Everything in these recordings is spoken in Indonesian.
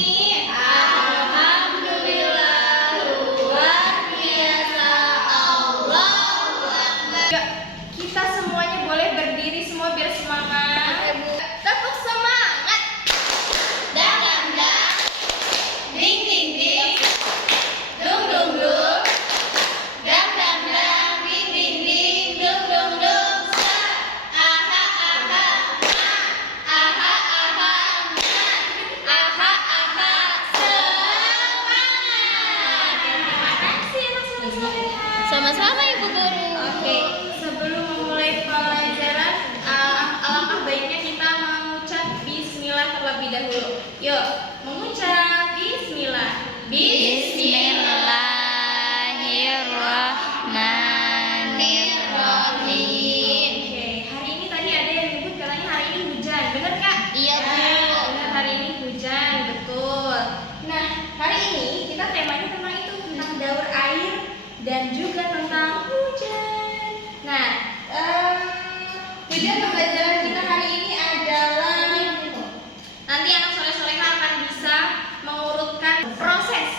Alhamdulillah, luar biasa. Allahu Akbar. Kita semuanya boleh berdiri semua biar semangat. Tepuk semangat. Dang dang dang, ding ding ding, dung dung dung, dang dang dang, ding ding ding, dung dung dung. Aha aha ma, aha aha ma, aha aha semangat. Terima kasih anak soleh-soleha. Sama-sama Ibu Guru. Oke, sebelum memulai pelajaran, alangkah baiknya kita mengucap Bismillah terlebih dahulu. Yuk, mengucap Bismillah. Bismillahirrahmanirrahim. Oke, hari ini tadi ada yang nyebut katanya hari ini hujan, bener kak? Iya, Bu. Bener, hari ini hujan, betul. Nah, hari ini kita temanya tentang itu, tentang daur air dan juga tentang hujan. Nah, tujuan pembelajaran kita hari ini adalah nanti anak soleh-soleha akan bisa mengurutkan proses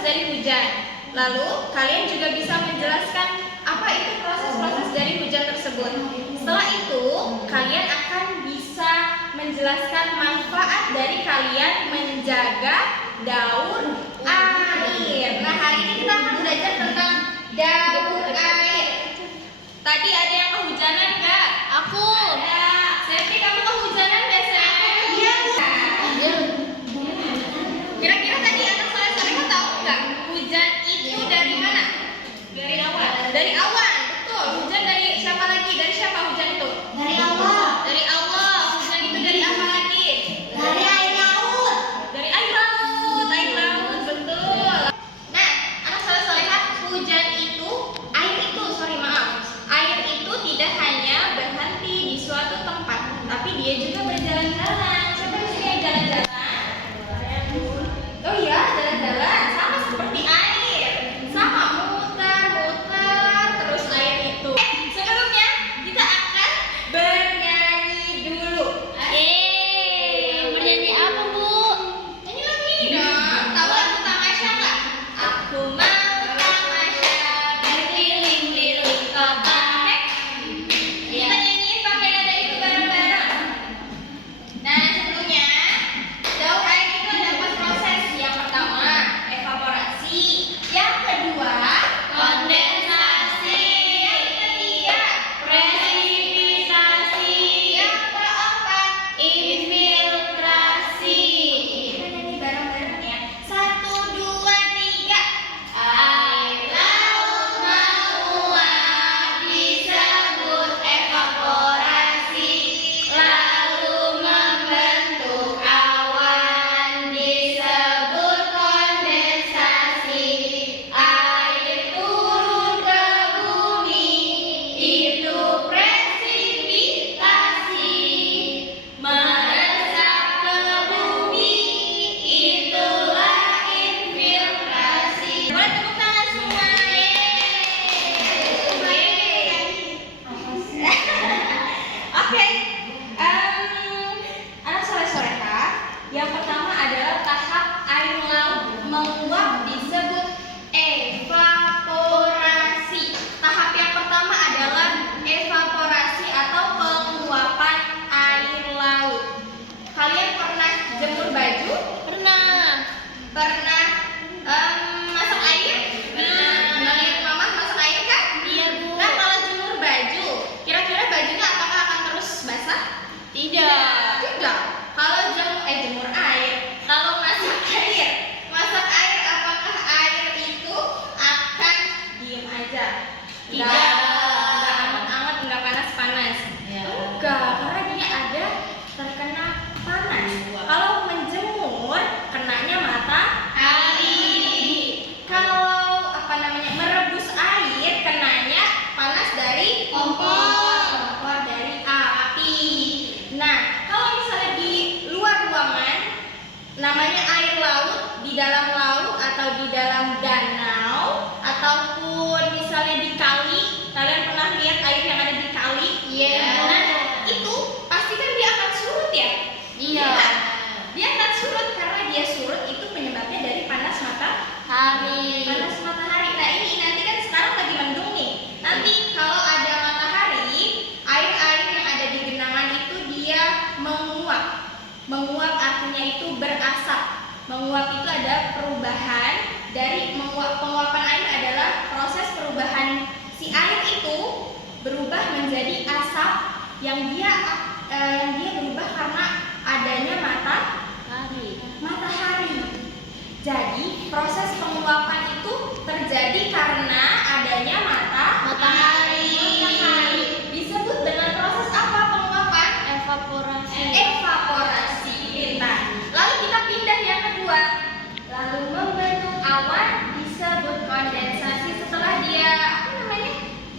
dari hujan. Lalu kalian juga bisa menjelaskan apa itu proses-proses dari hujan tersebut. Setelah itu kalian akan bisa menjelaskan manfaat dari kalian menjaga daur air. Nah, hari ini kita akan belajar tentang daur air. Tadi ada yang kehujanan nggak? Aku. Ada. Septi, kamu kehujanan nggak, Sep? Iya. Kira-kira tadi anak soleh-soleha tahu nggak hujan itu dari mana? Dari awan. Dari awan, betul. Hujan dari siapa lagi? Dari siapa hujan itu? Dari Allah. Dari Allah. Hujan itu dari apa lagi? Dari air laut. Dari air laut. Air laut, betul. Nah, anak soleh-soleha, air itu tidak hanya berhenti di suatu tempat, tapi dia juga berjalan-jalan. Siapa di sini yang jalan-jalan? Oh iya, jalan-jalan sama seperti air, sama muter-muter terus air itu. Sebelumnya kita akan bernyanyi dulu. Bernyanyi apa, Bu? Nyanyi lagu ini dong. Tahu lagu Tamasya nggak? Aku mau tamasya berkeliling-liling kota. Kita nyanyiin pakai nada itu bareng-bareng. Nah, sebelumnya daur air itu ada 4 proses. Yang pertama evaporasi, yang kedua Kondensasi. yang ketiga Presipitasi. yang keempat Infiltrasi. kita nyanyi bareng-bareng ya. 1, 2, 3. Air laut menguap disebut evaporasi, lalu membentuk awan disebut kondensasi. Air turun ke bumi, itu presipitasi. Meresap ke bumi, itulah infiltrasi. Boleh tepuk tangan semua. Oke, anak soleh-soleha, yang pertama adalah tahap air laut menguap disebut evaporasi. Tahap yang pertama adalah evaporasi atau penguapan air laut. Kalian pernah jemur baju? Pernah. Pernah masak air? Pernah lihat mama masak air kan? Iya, Bu. Nah, kalau jemur baju, kira-kira bajunya apakah akan terus basah? Tidak. Tidak. Kalau jemur air, kalau masak air apakah air itu akan diem aja? Tidak. Nggak anget-anget, nggak panas-panas. Ya. Enggak, karena dia ada terkena panas. Kalau menjemur, kenanya matahari. Kalau merebus air, kenanya panas dari kompor dari api. Nah, kalau misalnya di luar ruangan, namanya air laut, di dalam laut atau di dalam danau ataupun misalnya di kali. Kalian pernah lihat air yang ada di kali? Iya. Nah, itu pasti kan dia akan surut ya? Iya. Dia akan surut karena dia dia surut itu penyebabnya dari panas Hari. panas matahari. Nah ini nanti kan sekarang lagi mendung nih. Nanti kalau ada matahari, air-air yang ada di genangan itu dia menguap. Menguap artinya itu berasap. Menguap itu ada perubahan dari penguapan air adalah proses perubahan si air itu berubah menjadi asap yang dia berubah karena adanya matahari. Jadi proses penguapan itu terjadi karena adanya matahari. Disebut dengan proses apa penguapan? Evaporasi. Pintar. Lalu kita pindah yang kedua. Lalu membentuk awan disebut kondensasi setelah dia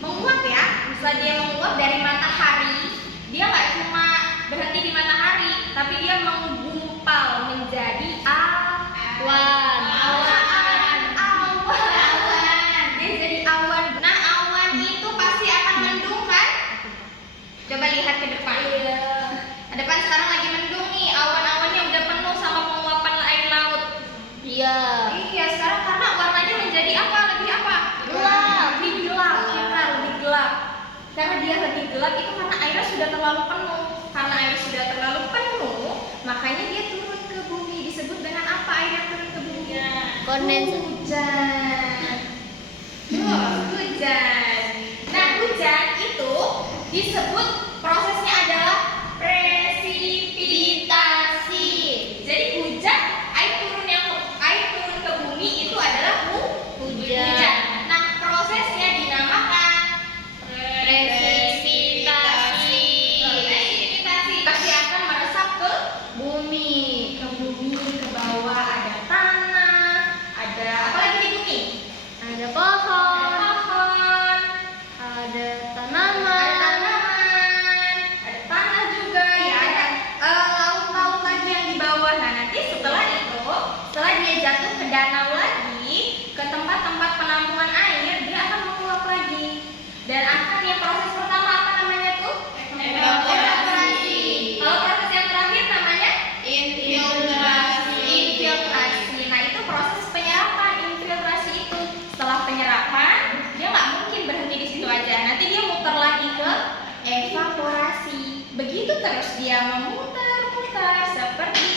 menguap ya. Setelah dia menguap dari matahari, dia nggak cuma berhenti di matahari, tapi dia menggumpal menjadi awan. Dia jadi awan. Nah, awan itu pasti akan mendung kan? Coba lihat ke depan. Ke depan sekarang lagi mendung nih. Awan-awannya udah penuh sama penguapan air laut. Iya, sekarang karena warnanya menjadi apa? Lebih apa? Lebih gelap. Lebih gelap. Karena dia lebih gelap itu karena airnya sudah terlalu penuh. Karena air sudah terlalu penuh, makanya dia turun ke bumi. Disebut dengan apa air yang turun ke bumi? Hujan. Hujan. Nah, hujan itu disebut prosesnya adalah presipitasi. Jadi hujan, air turun ke bumi itu adalah hujan. Nah, prosesnya dinamakan presipitasi. Pasti akan meresap ke bumi, ke bawah ada tanah, ada apa lagi di bumi? Ada pohon, ada tanaman, ada tanah juga ya, ada laut-laut lagi yang di bawah. Nah, nanti setelah dia jatuh ke danau lagi, ke tempat-tempat penampungan air, dia akan menguap lagi. Dan akan yang proses pertama apa namanya tuh? Evaporasi. Kalau proses yang terakhir namanya infiltrasi. Nah, itu proses penyerapan. Infiltrasi itu setelah penyerapan, dia nggak mungkin berhenti di situ aja. Nanti dia muter lagi ke evaporasi. Begitu terus dia memutar-mutar seperti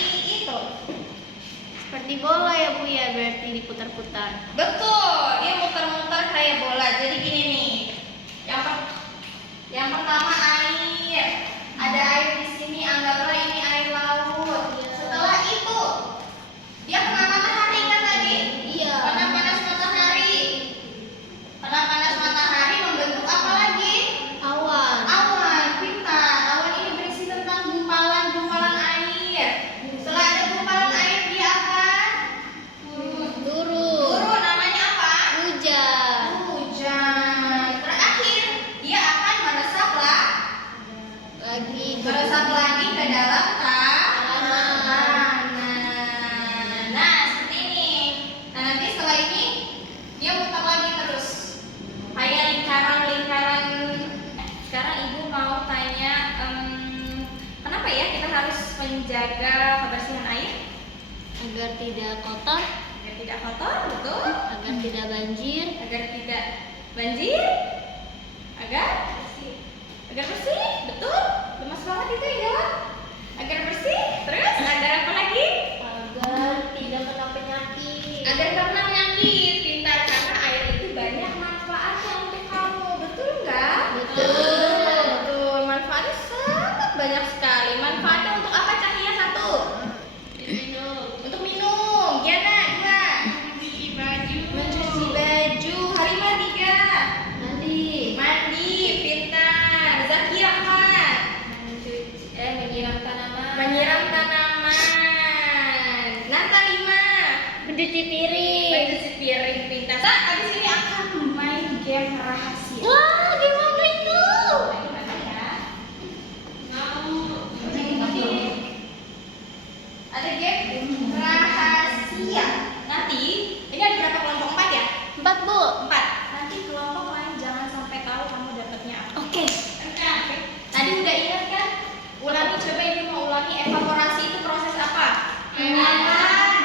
itu. seperti bola ya Bu ya, berarti diputar-putar. Betul, dia muter-muter kayak bola. Jadi gini nih. Yang pertama air. Ada air di sini, anggaplah ini air laut. Setelah itu dia kena matahari kan tadi? Iya. Kena panas matahari. Kena panas matahari membentuk apa lagi? Awan. Awan, pintar. Awan ini berisi tentang gumpalan-gumpalan air. Setelah ada gumpalan air dia akan Turun. namanya apa? Hujan. Hujan. Terakhir dia akan meresap lagi ke dalam tanah. Nah, seperti ini. Nah, nanti setelah ini dia muter lagi terus. Kayak lingkaran. Sekarang Ibu mau tanya, kenapa ya kita harus menjaga kebersihan air? Agar tidak kotor, Agar tidak kotor, betul. agar tidak banjir, Agar tidak banjir. Agar bersih, betul. Lemas banget itu yang jawab. Agar bersih, terus agar apa lagi? agar tidak kena penyakit. Agar nggak kena penyakit. Pintar, karena air itu banyak manfaatnya untuk kamu, betul nggak? Betul. Manfaatnya sangat banyak sekali. Manfaatnya untuk apa? Cahaya satu. Untuk minum. Giana, dua. Mencuci baju. Harimah, tiga. Mandi, pintar. Zakia, empat. Menyiram tanaman. Nata, lima. Mencuci piring. Mencuci piring, pintar. Abis ini akan main game rahasia. Wah, gimana itu? Gimana ya? Ada game rahasia. Nanti ini ada berapa kelompok? 4 ya? 4 Bu. 4. Nanti kelompok lain jangan sampai tahu kamu dapatnya apa. Oke. Tadi udah ingat kan? Ulangi, coba Ibu mau ulangi. Evaporasi itu proses apa? Penguapan.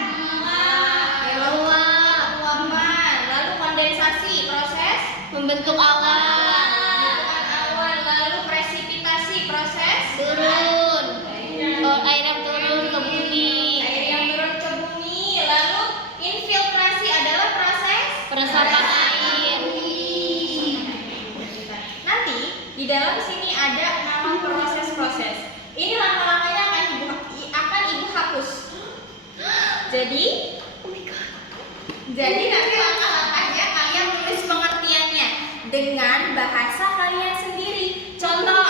membentuk awan. Pembentukan awan. Lalu presipitasi, proses Turun. Air yang turun ke bumi. air yang turun ke bumi. Lalu infiltrasi adalah proses Peresapan air. Nanti di dalam sini ada nama proses-proses. Ini langkah-langkahnya akan ibu hapus. Jadi, jadi nanti langkah-langkahnya kalian tulis pengertiannya dengan bahasa kalian sendiri. Contoh,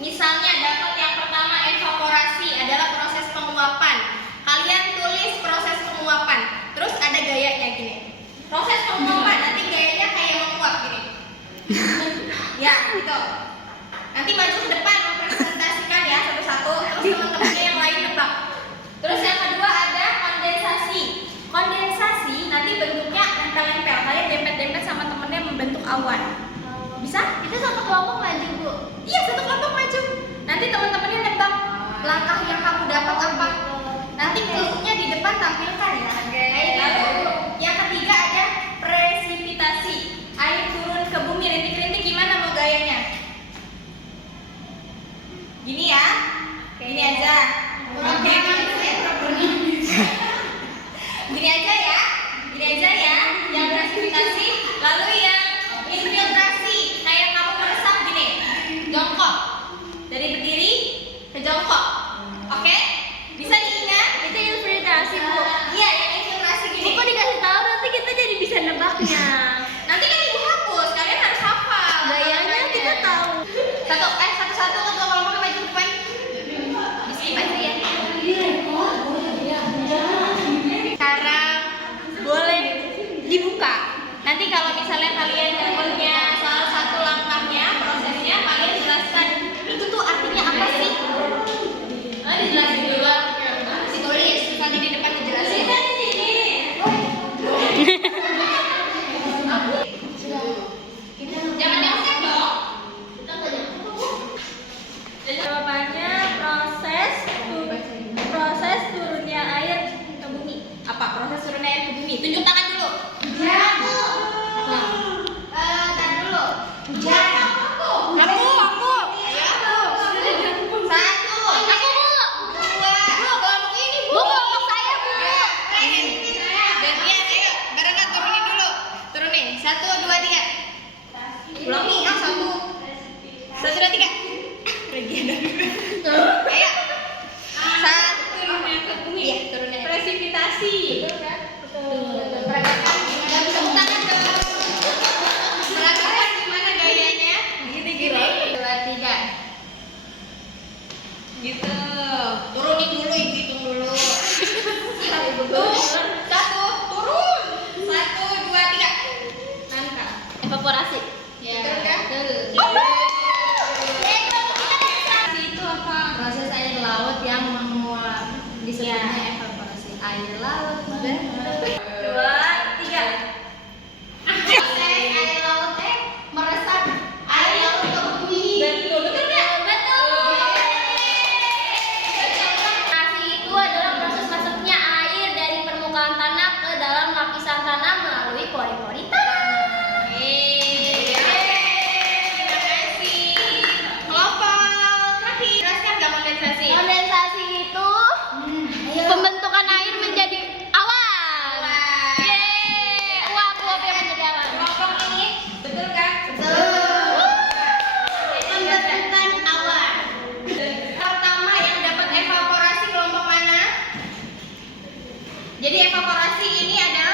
misalnya dapat yang pertama evaporasi adalah proses penguapan. Kalian tulis proses penguapan. Terus ada gayanya gini. Proses penguapan nanti gayanya kayak menguap gini. Ya, gitu. Nanti maju ke depan mempresentasikan ya satu-satu. Terus teman-temannya yang lain nebak. Terus yang kedua ada kondensasi. Kondensasi nanti bentuknya nempel-nempel. Kalian dempet-dempet sama temennya membentuk awan. Bisa? Itu satu kelompok maju, Bu. Iya, satu kelompok maju. Nanti teman-temannya nebak langkah yang kamu dapat apa. Nanti clue-nya di depan tampilkan ya. Lalu yang ketiga ada presipitasi. Air turun ke bumi, rintik-rintik gimana mau gayanya? Gini ya. Gini aja. Oke. Gini aja ya. Gini aja ya. Yang presipitasi, lalu yang infiltrasi. Kayak kamu meresap gini. Jongkok. Dari berdiri ke jongkok. Oke? Bisa diingat? Itu infiltrasi, Bu. Iya, yang infiltrasi gini. Kok dikasih tahu nanti kita jadi bisa nebaknya. Nanti kan ibu hapus, kalian harus hafal. Gayanya kita tahu. Satu-satu ketua kelompok maju ke depan. Di sini maju ya. Sekarang boleh dibuka. Nanti kalau misalnya kalian nggak punya salah satu langkahnya, prosesnya, kalian jelaskan itu tuh artinya apa sih? Dijelasin dulu. Ditulis, nanti di depan dijelasin. Jangan nyontek dong. Jawabannya proses turunnya air ke bumi. Apa proses turunnya air ke bumi? Tunjuk tangan dulu. Tar dulu. Aku. Ayo. Satu. Aku, Bu. Dua. Kelompok ini, Bu. Bu, kelompok saya, Bu. Gantian, ayo. Barengan turunin dulu. Turunin. 1, 2, 3. Ulangi, satu. 1, 2, 3. Ayo. Satu. Iya, turunin. Presipitasi. Peragakan. Jangan tepuk tangan dong. Peragakan gimana gayanya? Gini. 2, 3. Gitu. Turunin dulu, ibu hitung dulu. Satu, turun. 1, 2, 3. Nangka. Evaporasi. Ya. Betul kan? Itu apa? Proses air laut yang menguap disebutnya evaporasi. Air laut. 2, 3. Proses air laut meresap air laut ke bumi. Betul nggak? Evaporasi itu adalah proses masuknya air dari permukaan tanah ke dalam lapisan tanah melalui pori-pori tanah. Terima kasih. Kelompok terakhir, jelaskan nggak kondensasi? Kondensasi itu pembentukan air menjadi awan. Awan. Yeay, uap-uap yang menjadi awan. Kelompok ini betul kan? Pembentukan awan. Pertama yang dapat evaporasi kelompok mana? Jadi evaporasi ini adalah